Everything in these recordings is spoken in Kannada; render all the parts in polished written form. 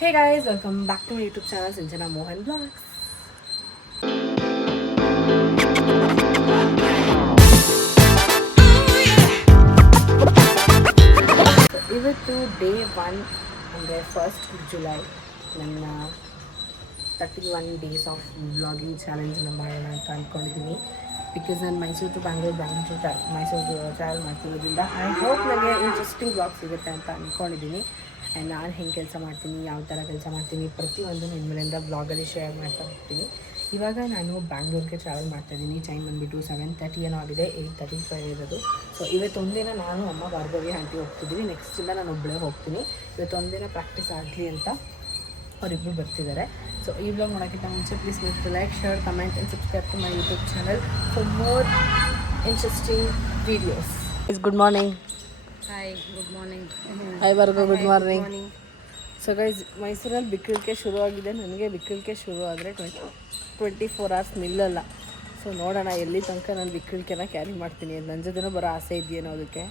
Hey guys, welcome back to my YouTube channel Sanjana Mohan Vlogs. ಇವತ್ತು ಡೇ 1 ಅಂದರೆ 1st July ನನ್ನ 31 days ಆಫ್ ವ್ಲಾಗಿಂಗ್ ಚಾಲೆಂಜನ್ನು ಮಾಡೋಣ ಅಂತ ಅಂದ್ಕೊಂಡಿದ್ದೀನಿ. ಬಿಕಾಸ್ ನಾನು ಮೈಸೂರು ಟು ಬ್ಯಾಂಗ್ಳೂರು ಮೈಸೂರು ಟ್ರಾವೆಲ್ ಮಾಡ್ತಿರೋದ್ರಿಂದ ಐ ಹೋಪ್ ನನಗೆ ಇಂಟ್ರೆಸ್ಟಿಂಗ್ ವ್ಲಾಗ್ ಸಿಗುತ್ತೆ ಅಂತ ಅಂದ್ಕೊಂಡಿದ್ದೀನಿ. ಆ್ಯಂಡ್ ನಾನು ಹೆಂಗೆ ಕೆಲಸ ಮಾಡ್ತೀನಿ, ಯಾವ ಥರ ಕೆಲಸ ಮಾಡ್ತೀನಿ, ಪ್ರತಿಯೊಂದು ಇನ್ಮೇಲಿಂದ ಬ್ಲಾಗಲ್ಲಿ ಶೇರ್ ಮಾಡ್ತಾ ಹೋಗ್ತೀನಿ. ಇವಾಗ ನಾನು ಬ್ಯಾಂಗ್ಳೂರಿಗೆ ಟ್ರಾವೆಲ್ ಮಾಡ್ತಾಯಿದ್ದೀನಿ. ಟೈಮ್ ಬಂದುಬಿಟ್ಟು 7:30 ಏನೋ ಆಗಿದೆ, 8:35 ಇರೋದು. ಸೊ ಇವತ್ತೊಂದಿನ ನಾನು ಅಮ್ಮ ಭಾರ್ಗವಿ ಆಂಟಿ ಹೋಗ್ತಿದ್ದೀವಿ. ನೆಕ್ಸ್ಟಿಂದ ನಾನು ಒಬ್ಬಳೇ ಹೋಗ್ತೀನಿ. ಇವತ್ತೊಂದಿನ ಪ್ರಾಕ್ಟೀಸ್ ಆಗಲಿ ಅಂತ ಅವರಿಬ್ಬರು ಬರ್ತಿದ್ದಾರೆ. ಸೊ ಈ ವ್ಲಾಗ್ ನೋಡೋಕ್ಕಿಂತ ಮುಂಚೆ please like, share, comment and subscribe to my YouTube channel for more interesting videos. Good morning. Hi, good morning. Hi ವರ್ಗು, ಗುಡ್ ಮಾರ್ನಿಂಗ್. ಸೊ ಗೈಸ್, ಮೈಸೂರಲ್ಲಿ ಬಿಕ್ಕಳಿಕೆ ಶುರುವಾಗಿದೆ. ನನಗೆ ಬಿಕ್ಕಳಿಕೆ ಶುರು ಆದರೆ 24 hours ನಿಲ್ಲಲ್ಲ. ಸೊ ನೋಡೋಣ ಎಲ್ಲಿ ತನಕ ನಾನು ಬಿಕ್ಕಳಿಕೆನ ಕ್ಯಾರಿ ಮಾಡ್ತೀನಿ. ಅದು ನನ್ನ ಜೊತೆನೂ ಬರೋ ಆಸೆ ಇದೆಯೇನೋ, ಅದಕ್ಕೆ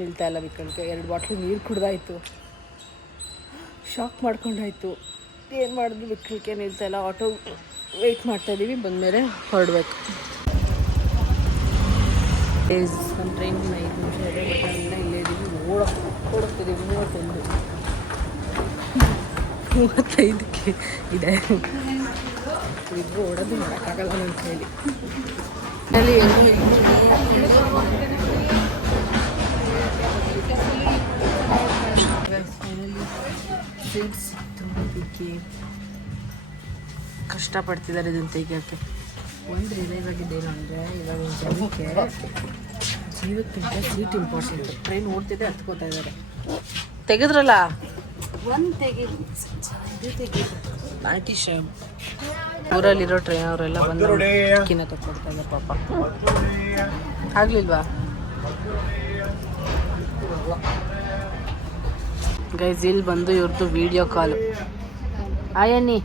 ನಿಲ್ತಾ ಇಲ್ಲ ಬಿಕ್ಕಳಿಕೆ. 2 ಬಾಟ್ಲು ನೀರು ಕುಡ್ದಾಯ್ತು, ಶಾಕ್ ಮಾಡ್ಕೊಂಡಾಯ್ತು. ಏನು ಮಾಡಿದ್ರು ಬಿಕ್ಕಳಿಕೆ ನಿಲ್ತಾ ಇಲ್ಲ. ಆಟೋ ವೆಯ್ಟ್ ಮಾಡ್ತಾಯಿದ್ದೀವಿ, ಬಂದಮೇಲೆ ಹೊರಡಬೇಕು. ನಮ್ಮ ಟ್ರೈನ್ಗೆ 5 ನಿಮಿಷ ಇದೆ, ಬಟ್ ನಾವಿನ್ನ ಇಲ್ಲೇ ಇದ್ದೀವಿ. ಓಡೋಗ್ತಿದ್ದೀವಿ. 35ಕ್ಕೆ ಇದೆ. ಇಬ್ಬರು ಓಡೋದು ಮಾಡೋಕ್ಕಾಗಲ್ಲ ನನ್ನ ಕೈಲಿ. ಅಲ್ಲಿ ಸೀಟ್ಸ್ ತುಂಬಕ್ಕೆ ಕಷ್ಟಪಡ್ತಿದ್ದಾರೆ ಇದನ್ನು ತೆಗಿಯೋಕ್ಕೆ. ಒಂದು ರಿಲೈವಾಗಿದ್ದೇನು ಅಂದರೆ, ಇವಾಗ ಜನಕ್ಕೆ ಜೀವಕ್ಕಿಂತ ಸೀಟ್ ಇಂಪಾರ್ಟೆಂಟ್. ಟ್ರೈನ್ ಓಡ್ತಿದ್ದೆ ಹತ್ಕೋತಾ ಇದ್ದಾರೆ. ತೆಗೆದ್ರಲ್ಲ ಒಂದು ತೆಗಿ ಆಂಟಿ ಶಮ್ ಊರಲ್ಲಿರೋ ಟ್ರೈನ್ ಅವರೆಲ್ಲ ಬಂದು ಅಕ್ಕಿನ ತಗೊಡ್ತಾ ಇದ್ದಾರೆ ಪಾಪ. ಆಗ್ಲಿಲ್ವಾ ಗೈಸ್? ಇಲ್ಲಿ ಬಂದು ಇವ್ರದ್ದು ವಿಡಿಯೋ ಕಾಲ್. ಆಯನ್ನಿ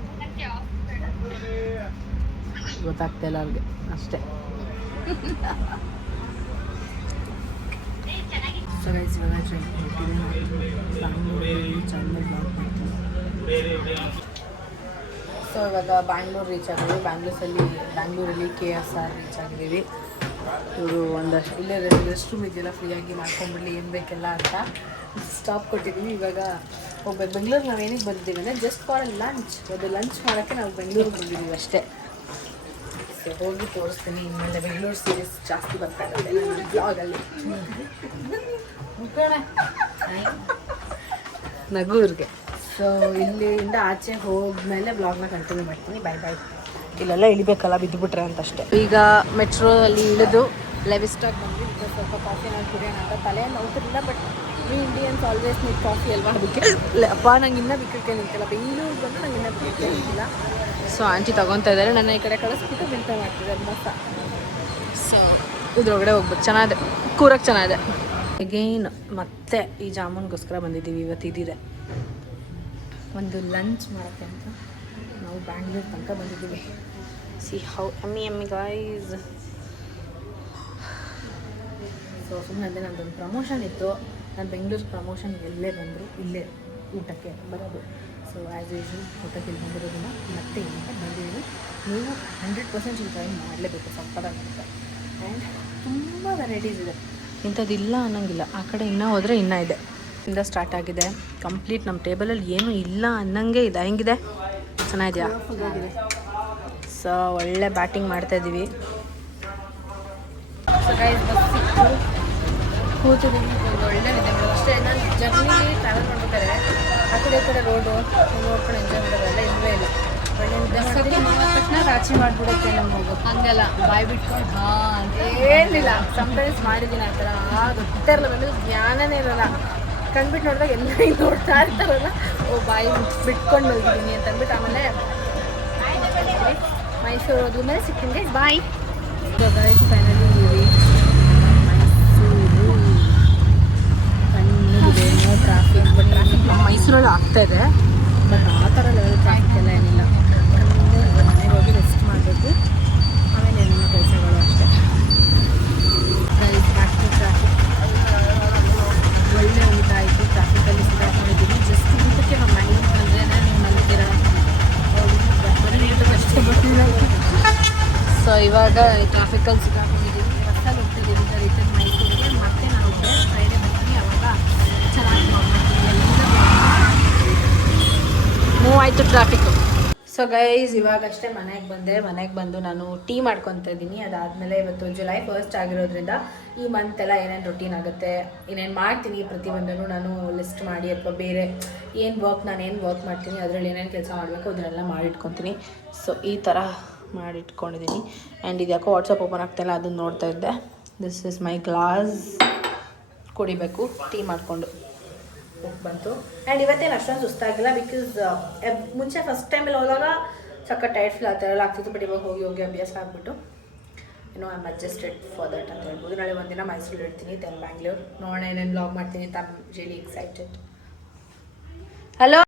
ಗೊತ್ತಾಗ್ತಾ ಇಲ್ಲ ಅವ್ರಿಗೆ ಅಷ್ಟೇ. ಸೊ ಗೈಸ್, ಇವಾಗ ಟ್ರೈನ್ ಹೊರಟಿದೆ. ಬ್ಯಾಂಗ್ಳೂರಲ್ಲಿ ಚೆನ್ನಾಗಿ ಬ್ಲಾಗ್ ಮಾಡ್ತೀನಿ. ಸೊ ಇವಾಗ ಬ್ಯಾಂಗ್ಳೂರು ರೀಚ್ ಆಗಿದ್ದೀವಿ. ಬ್ಯಾಂಗ್ಳೂರಲ್ಲಿ KSR ರೀಚ್ ಆಗಿದ್ದೀವಿ. ಇವರು ಒಂದಷ್ಟು ಇಲ್ಲೇ ರೆಸ್ಟ್ ರೂಮ್ ಇದೆಯಲ್ಲ, ಫ್ರೀಯಾಗಿ ಮಾಡ್ಕೊಂಡ್ಬಿಡಲಿ ಏನು ಬೇಕೆಲ್ಲ ಅಂತ ಸ್ಟಾಪ್ ಕೊಟ್ಟಿದ್ದೀವಿ. ಇವಾಗ ಹೋಗ್ಬೇಕು. ಬೆಂಗಳೂರು ನಾವು ಏನಕ್ಕೆ ಬಂದಿದ್ದೀವಿ ಅಂದರೆ ಜಸ್ಟ್ ಫಾರ್ ಲಂಚ್. ಅದು ಲಂಚ್ ಮಾಡೋಕ್ಕೆ ನಾವು ಬೆಂಗಳೂರಿಗೆ ಬಂದಿದ್ದೀವಿ ಅಷ್ಟೇ. ಸೊ ಹೋಗಿ ತೋರಿಸ್ತೀನಿ. ಇನ್ಮೇಲೆ ಬೆಂಗಳೂರು ಸೀರೀಸ್ ಜಾಸ್ತಿ ಬರ್ತಾ ಇರುತ್ತೆ ನನ್ನ ಬ್ಲಾಗಲ್ಲಿ. ನಗೂರ್ಗೆ. ಸೊ ಇಲ್ಲಿಂದ ಆಚೆ ಹೋದ್ಮೇಲೆ ಬ್ಲಾಗ್ನ ಕಂಟಿನ್ಯೂ ಮಾಡ್ತೀನಿ. ಬಾಯ್ ಬಾಯ್. ಇಲ್ಲೆಲ್ಲ ಇಳಿಬೇಕಲ್ಲ, ಬಿದ್ದುಬಿಟ್ರೆ ಅಂತ ಅಷ್ಟೇ. ಈಗ ಮೆಟ್ರೋಲ್ಲಿ ಇಳಿದು ಲೆವಿಸ್ಟಾಗ್ ಬಂದು ಸ್ವಲ್ಪ ಕಾಫಿ ನಾನು ಕುಡಿಯೋಣ ಅಂತ. ತಲೆ ನೋಡ್ತಿರಲಿಲ್ಲ, but we Indians always need coffee ಅಲ್ವಾ, ಅದಕ್ಕೆ ಅಪ್ಪ ನಂಗೆ ಇನ್ನೂ ಬಿಕ್ಕಳಿಕೆ ನಿಂತಿಲ್ಲ. ಬೆಂಗಳೂರಿಗೆ ಬಂದು ನಂಗೆ ಇನ್ನೂ ಬಿಕ್ಕಳಿಕೆ ನಿಂತಿಲ್ಲ. ಸೊ ಆಂಟಿ ತೊಗೊತಾ ಇದ್ದಾರೆ. ನನ್ನ ಈ ಕಡೆ ಕಳಿಸ್ಬಿಟ್ಟು ಬಿಂತ ಮಾಡ್ತಿದ್ದಾರೆ ಮೋಸ. ಸೊ ಇದ್ರೊಳಗಡೆ ಹೋಗ್ಬೇಕು. ಚೆನ್ನಾಗಿದೆ, ಕೂರಕ್ಕೆ ಚೆನ್ನಾಗಿದೆ. ಅಗೇನ್ ಮತ್ತೆ ಈ ಜಾಮೂನ್ಗೋಸ್ಕರ ಬಂದಿದ್ದೀವಿ. ಇವತ್ತು ಇದಿದೆ ಒಂದು ಲಂಚ್ ಮಾಡೋಕ್ಕೆ ಅಂತ ನಾವು ಬ್ಯಾಂಗ್ಳೂರ್ ತನಕ ಬಂದಿದ್ದೀವಿ. ಸಿ ಹೌ ಎಮ್ಮಿ ಗಾಯ್ಸ್. ಸೊ ಸುಮ್ಮನೆ ಅದೇ ನನ್ನದೊಂದು ಪ್ರಮೋಷನ್ ಇತ್ತು. ನಾನು ಬೆಂಗಳೂರು ಪ್ರಮೋಷನ್ ಎಲ್ಲೇ ಬಂದರು ಇಲ್ಲೇ ಊಟಕ್ಕೆ ಬರೋದು. ಸೊ ಆ್ಯಸ್ ಯೂಶ್ವಲ್ ಊಟಕ್ಕೆ ಇಲ್ಲಿ ಬಂದಿರೋದನ್ನ ಮತ್ತೆ ಇಲ್ಲಿಂದ ಬಂದಿದ್ದೀನಿ. ನೀವು 100% ಟ್ರೈ ಮಾಡಲೇಬೇಕು, ಸಕ್ಕತ್ತಾಗಿರುತ್ತೆ. ಆ್ಯಂಡ್ ತುಂಬ ವೆರೈಟೀಸ್ ಇದೆ, ಇಂಥದ್ದಿಲ್ಲ ಅನ್ನೋಂಗಿಲ್ಲ. ಆ ಕಡೆ ಇನ್ನೂ ಹೋದರೆ ಇನ್ನೂ ಇದೆ. ಇಂದ ಸ್ಟಾರ್ಟ್ ಆಗಿದೆ ಕಂಪ್ಲೀಟ್. ನಮ್ಮ ಟೇಬಲಲ್ಲಿ ಏನೂ ಇಲ್ಲ ಅನ್ನಂಗೆ ಇದೆ. ಹೆಂಗಿದೆ? ಚೆನ್ನಾಗಿದೆಯಾ? ಸೊ ಒಳ್ಳೆ ಬ್ಯಾಟಿಂಗ್ ಮಾಡ್ತಾಯಿದ್ದೀವಿ. ಸೊ ಗೈಸ್, ಬಸ್ ಸಿಕ್ತು, ಕೂತಿದ್ದೀನಿ. ಒಂದು ಒಳ್ಳೆ ಇದೆ ಅಷ್ಟೇ. ನಾನು ಜರ್ನಿಲಿ ಟ್ರಾವೆಲ್ ಮಾಡ್ಬೇಕಾದ್ರೆ ಆ ಕಡೆ ಈ ಕಡೆ ರೋಡು ನೋಡ್ಕೊಂಡು ಎಂಜಾಯ್ ಮಾಡೋದೆಲ್ಲ ಇಲ್ಲವೇ ಇಲ್ಲ. ಒಳ್ಳೆ ನಿದ್ದೆ ಮಾಡ್ತೀನಿ. ತಕ್ಷಣ ರಾಚಿ ಮಾಡಿಬಿಡುತ್ತೆ ನಮಗೆ. ಹಂಗೆಲ್ಲ ಬಾಯ್ ಬಿಟ್ಕೊಂಡು ಅಂತ ಏನಿಲ್ಲ. ಸಮ್ಟೈಮ್ಸ್ ಮಾಡಿದ್ದೀನಿ ಆ ಥರ. ಗೊತ್ತೇ ಇರಲ್ಲ, ನನಗೆ ಜ್ಞಾನನೇ ಇರೋಲ್ಲ. ಕಂಡ್ಬಿಟ್ಟು ನೋಡಿದಾಗ ಎಲ್ಲ ಹಿಂಗೆ ನೋಡ್ತಾ ಇರ್ತಾರಲ್ಲ, ಓ ಬಾಯಿ ಬಿಟ್ಕೊಂಡು ಹೋಗಿದ್ದೀನಿ ಅಂತ ಅಂದ್ಬಿಟ್ಟು ಆಮೇಲೆ ಮೈಸೂರು ಹೋದ್ಮೇಲೆ ಸಿಕ್ಕಿಂಗ್ guys. Bye. Guys, finally reach Mysuru. ಕಣ್ಣಿಗಿದೆ, ನೋ ಟ್ರಾಫಿಕ್. ಬಟ್ ಟ್ರಾಫಿಕ್ ನಮ್ಮ ಮೈಸೂರಲ್ಲಿ ಆಗ್ತಾಯಿದೆ, ಬಟ್ ಆ ಥರ ಲೆವೆಲ್ ಟ್ರಾಫಿಕ್ ಎಲ್ಲ ಏನಿಲ್ಲ. ಮನೆಗೆ ಹೋಗಿ ರೆಸ್ಟ್ ಮಾಡಬೇಕು, ಆಮೇಲೆ ಏನೇನು ಕೆಲಸಗಳು ಅಷ್ಟೇ. Guys, back to traffic. ಒಳ್ಳೆ ಊಟ ಆಯಿತು. ಟ್ರಾಫಿಕಲ್ಲಿ ಸಿಕ್ಕಾಕೊಂಡಿದ್ದೀವಿ. ಜಸ್ಟ್ ಊಟಕ್ಕೆ ನಮ್ಮ ಮನೆಗೆ ಬಂದರೆ ಇವಾಗ ಟ್ರಾಫಿಕಲ್ಲಿ ಸಿಕ್ಕಾಕೊಂಡಿದ್ದೀವಿ, ಬಸ್ಸಲ್ಲಿ ಹೋಗ್ತಿದ್ದೀವಿ ಈಗ ರಿಟರ್ನ್ ಮೈಸೂರಿಗೆ. ಮತ್ತೆ ನಾನು ಒಬ್ಬರೇ ಫ್ರೈಡೇ ಬರ್ತೀನಿ, ಅವಾಗ ಚೆನ್ನಾಗಿ ಮೂವ್ ಆಯಿತು ಟ್ರಾಫಿಕ್ಕು. ಸೊ ಗೈಸ್ ಇವಾಗಷ್ಟೇ ಮನೆಗೆ ಬಂದು ನಾನು ಟೀ ಮಾಡ್ಕೊತಾ ಇದ್ದೀನಿ. ಅದಾದಮೇಲೆ ಇವತ್ತು ಜುಲೈ 1st ಆಗಿರೋದ್ರಿಂದ ಈ ಮಂತೆಲ್ಲ ಏನೇನು ರೊಟೀನ್ ಆಗುತ್ತೆ, ಏನೇನು ಮಾಡ್ತೀನಿ ಪ್ರತಿಯೊಂದನ್ನು ನಾನು ಲಿಸ್ಟ್ ಮಾಡಿ, ಅಥವಾ ಬೇರೆ ನಾನು ಏನು ವರ್ಕ್ ಮಾಡ್ತೀನಿ ಅದರಲ್ಲಿ ಏನೇನು ಕೆಲಸ ಮಾಡಬೇಕು ಅದನ್ನೆಲ್ಲ ಮಾಡಿಟ್ಕೊತೀನಿ. ಸೊ ಈ ಥರ ಮಾಡಿಟ್ಕೊಂಡಿದ್ದೀನಿ. ಆ್ಯಂಡ್ ಇದು ಯಾಕೋ ವಾಟ್ಸಪ್ ಓಪನ್ ಆಗ್ತಾಯಿಲ್ಲ, ಅದನ್ನು ನೋಡ್ತಾ ಇದ್ದೆ. ದಿಸ್ ಇಸ್ ಮೈ ಗ್ಲಾಸ್, ಕುಡಿಬೇಕು ಟೀ ಮಾಡಿಕೊಂಡು ಬಂತು. ಆ್ಯಂಡ್ ಇವತ್ತೇನು ಅಷ್ಟೊಂದು ಸುಸ್ತಾಗಿಲ್ಲ, ಬಿಕಾಸ್ ಮುಂಚೆ ಫಸ್ಟ್ ಟೈಮಲ್ಲಿ ಹೋದಾಗ ಸಕ್ಕ ಟೈರ್ಡ್ ಫೀಲ್ ಆ ಥರ ಎಲ್ಲ ಆಗ್ತಿತ್ತು. ಬಟ್ ಇವಾಗ ಹೋಗಿ ಅಭ್ಯಾಸ ಆಗಿಬಿಟ್ಟು I am adjusted for that ಅಂತ ಹೇಳ್ಬೋದು. ನಾಳೆ ಒಂದಿನ ಮೈಸೂರಲ್ಲಿ ಇರ್ತೀನಿ, ದೆನ್ ಬ್ಯಾಂಗ್ಳೂರ್. ನೋಡೋಣ ಏನೇನು ಬ್ಲಾಗ್ ಮಾಡ್ತೀನಿ ಅಂತ. I am really excited. Hello